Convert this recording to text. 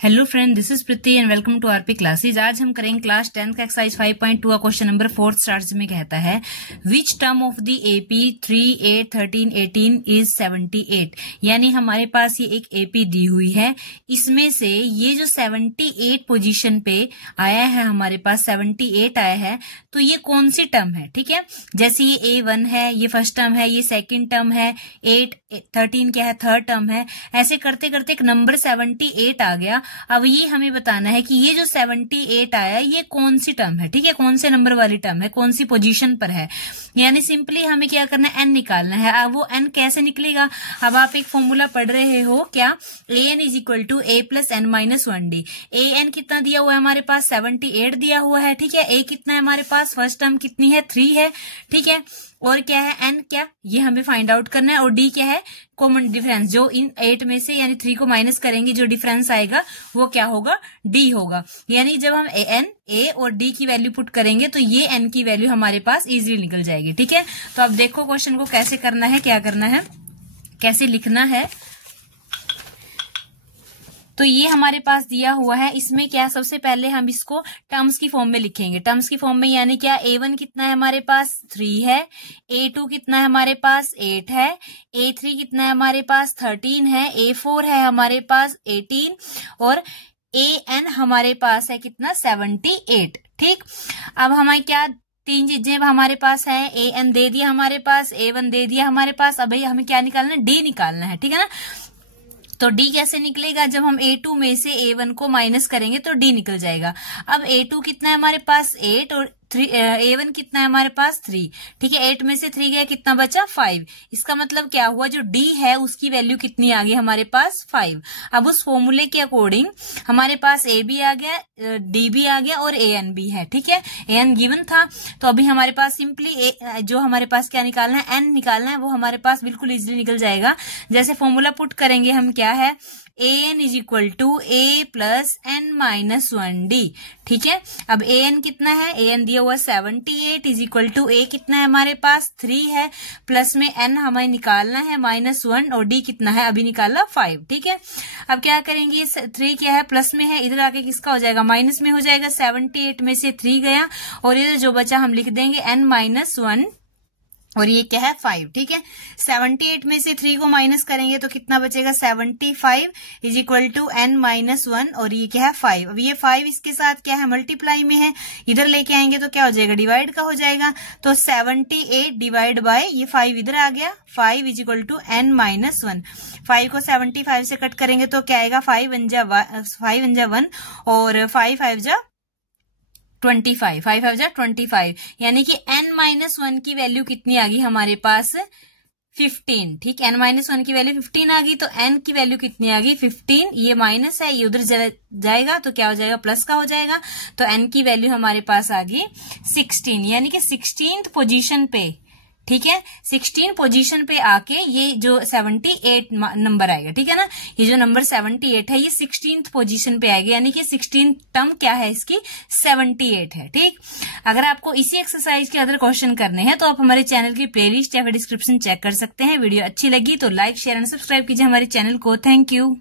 Hello friend, this is Preeti and welcome to RP classes. आज हम करेंगे क्लास 10 का एक्सरसाइज 5.2 का क्वेश्चन नंबर 4 स्टार्ट में कहता है which term of the AP 3, 8, 13, 18 is 78। यानी हमारे पास ये एक एपी दी हुई है, इसमें से ये जो 78 पोजीशन पे आया है, हमारे पास 78 आया है, तो ये कौन सी टर्म है। ठीक है, जैसे ये A1 है, ये फर्स्ट टर्म है, ये सेकेंड टर्म है, 8, 13 क्या है, थर्ड टर्म है। ऐसे करते करते एक नंबर 78 आ गया। अब ये हमें बताना है कि ये जो 78 आया ये कौन सी टर्म है। ठीक है, कौन से नंबर वाली टर्म है, कौन सी पोजीशन पर है। यानी सिंपली हमें क्या करना है, एन निकालना है। अब वो एन कैसे निकलेगा, अब आप एक फॉर्मूला पढ़ रहे हो क्या, an is equal to a plus n minus 1d। an कितना दिया हुआ है हमारे पास, 78 दिया हुआ है। ठीक है, a कितना है हमारे पास, फर्स्ट टर्म कितनी है, 3 है। ठीक है, और क्या है n, क्या ये हमें फाइंड आउट करना है। और d क्या है, कॉमन डिफरेंस, जो इन 8 में से यानी 3 को माइनस करेंगे, जो डिफरेंस आएगा वो क्या होगा, d होगा। यानी जब हम a और d की वैल्यू पुट करेंगे तो ये n की वैल्यू हमारे पास इजीली निकल जाएगी। ठीक है, तो अब देखो क्वेश्चन को कैसे करना है, क्या करना है, कैसे लिखना है। तो ये हमारे पास दिया हुआ है, इसमें क्या, सबसे पहले हम इसको टर्म्स की फॉर्म में लिखेंगे। टर्म्स की फॉर्म में यानी क्या, A1 कितना है हमारे पास, 3 है। A2 कितना है हमारे पास, 8 है। A3 कितना है हमारे पास, 13 है। A4 है हमारे पास 18 और AN हमारे पास है कितना, 78। ठीक, अब हमारे क्या, तीन चीजें हमारे पास है, AN दे दिया हमारे पास, A1 दे दिया हमारे पास। अब हमें क्या निकालना है, D निकालना है। ठीक है ना, तो D कैसे निकलेगा, जब हम A2 में से A1 को माइनस करेंगे तो D निकल जाएगा। अब A2 कितना है हमारे पास, 8 और A1 कितना है हमारे पास, 3। ठीक है, 8 में से 3 गया, कितना बचा, 5। इसका मतलब क्या हुआ, जो D है उसकी वैल्यू कितनी आ गई हमारे पास, 5। अब उस फॉर्मूले के अकॉर्डिंग हमारे पास A भी आ गया, D भी आ गया और AN भी है। ठीक है, AN गिवन था, तो अभी हमारे पास सिंपली जो हमारे पास क्या निकालना है, N निकालना है, वो हमारे पास बिल्कुल इजीली निकल जाएगा। जैसे फॉर्मूला पुट करेंगे हम, क्या है, an is equal to a plus n minus 1d। ठीक है, अब an कितना है, an दिया हुआ 78 इज इक्वल टू a कितना है हमारे पास, 3 है, प्लस में n हमें निकालना है -1 और d कितना है, अभी निकाला 5। ठीक है, अब क्या करेंगे, 3 क्या है, प्लस में है, इधर आके किसका हो जाएगा, माइनस में हो जाएगा। 78 में से 3 गया और इधर जो बचा हम लिख देंगे n-1 और ये क्या है, 5। ठीक है, 78 में से 3 को माइनस करेंगे तो कितना बचेगा, 75 इज इक्वल टू n-1 और ये क्या है, 5। अब ये 5 इसके साथ क्या है, मल्टीप्लाई में है, इधर लेके आएंगे तो क्या हो जाएगा, डिवाइड का हो जाएगा। तो 78 डिवाइड बाय ये 5 इधर आ गया, 5 इज इक्वल टू n-1। 5 को 75 से कट करेंगे तो क्या आएगा, 5 1 जा 1 और 5 5 जा 25, 5 5 जा 25, यानी कि n-1 की वैल्यू कितनी आ गई हमारे पास, 15। ठीक, n-1 की वैल्यू 15 आ गई, तो n की वैल्यू कितनी आ गई, 15। ये माइनस है, ये उधर जाएगा तो क्या हो जाएगा, प्लस का हो जाएगा। तो n की वैल्यू हमारे पास आ गई 16, यानी कि 16th पोजीशन पे। ठीक है, 16 पोजीशन पे आके ये जो 78 नंबर आएगा। ठीक है ना, ये जो नंबर 78 है ये 16th पोजीशन पे आएगा, यानी कि 16th टर्म क्या है इसकी, 78 है। ठीक, अगर आपको इसी एक्सरसाइज के अदर क्वेश्चन करने हैं तो आप हमारे चैनल की प्लेलिस्ट या फिर डिस्क्रिप्शन चेक कर सकते हैं। वीडियो अच्छी लगी तो लाइक, शेयर एंड सब्सक्राइब कीजिए हमारे चैनल को। Thank you.